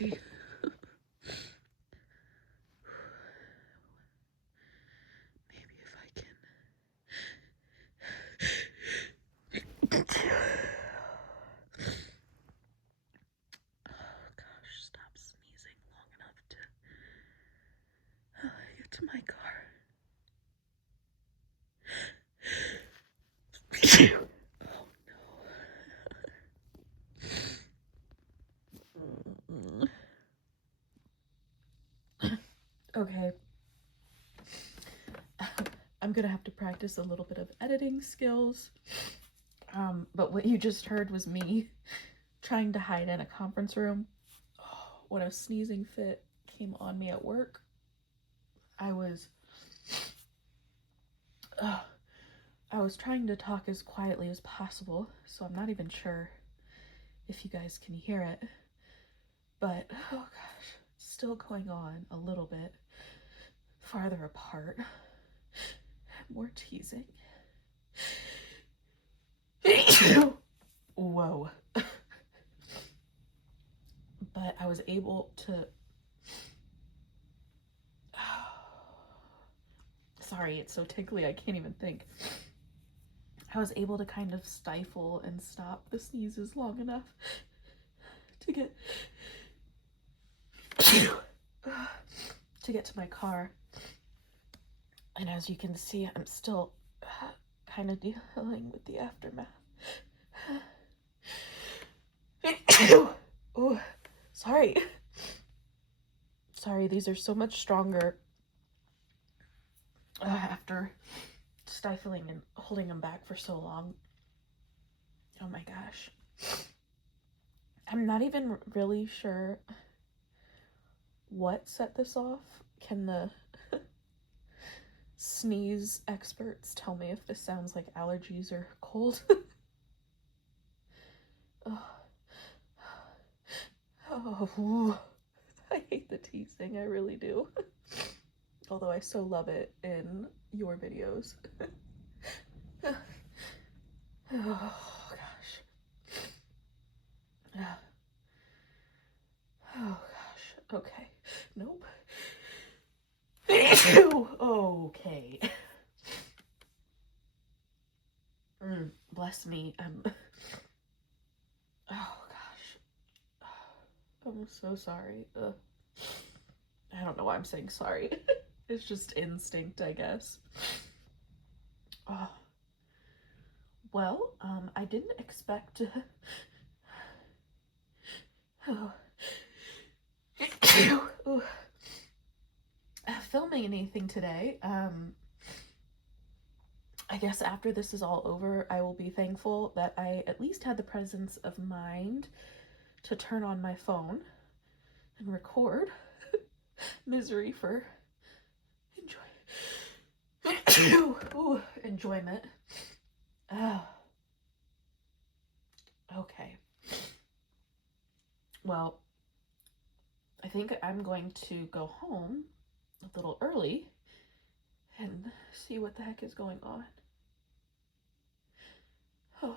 see. Maybe if I can. Oh gosh, stop sneezing long enough to get to my car. Oh no. Okay. I'm gonna have to practice a little bit of editing skills. But what you just heard was me trying to hide in a conference room. Oh, when a sneezing fit came on me at work, I was trying to talk as quietly as possible, so I'm not even sure if you guys can hear it. But, oh gosh, it's still going on a little bit farther apart. More teasing. Whoa. But I was able to... Sorry, it's so tickly I can't even think. I was able to kind of stifle and stop the sneezes long enough to get to my car. And as you can see, I'm still kind of dealing with the aftermath. Oh, sorry. Sorry, these are so much stronger after stifling and holding them back for so long. Oh my gosh. I'm not even really sure what set this off. Can the sneeze experts tell me if this sounds like allergies or cold? Oh, I hate the teasing, I really do. Although I so love it in your videos. Oh gosh. Oh gosh. Okay. Nope. Okay. Bless me. Oh gosh. I'm so sorry. I don't know why I'm saying sorry. It's just instinct, I guess. Oh. Well, I didn't expect to... filming anything today. I guess after this is all over, I will be thankful that I at least had the presence of mind to turn on my phone and record. Misery for enjoyment. Okay. Well, I think I'm going to go home a little early and see what the heck is going on. Oh.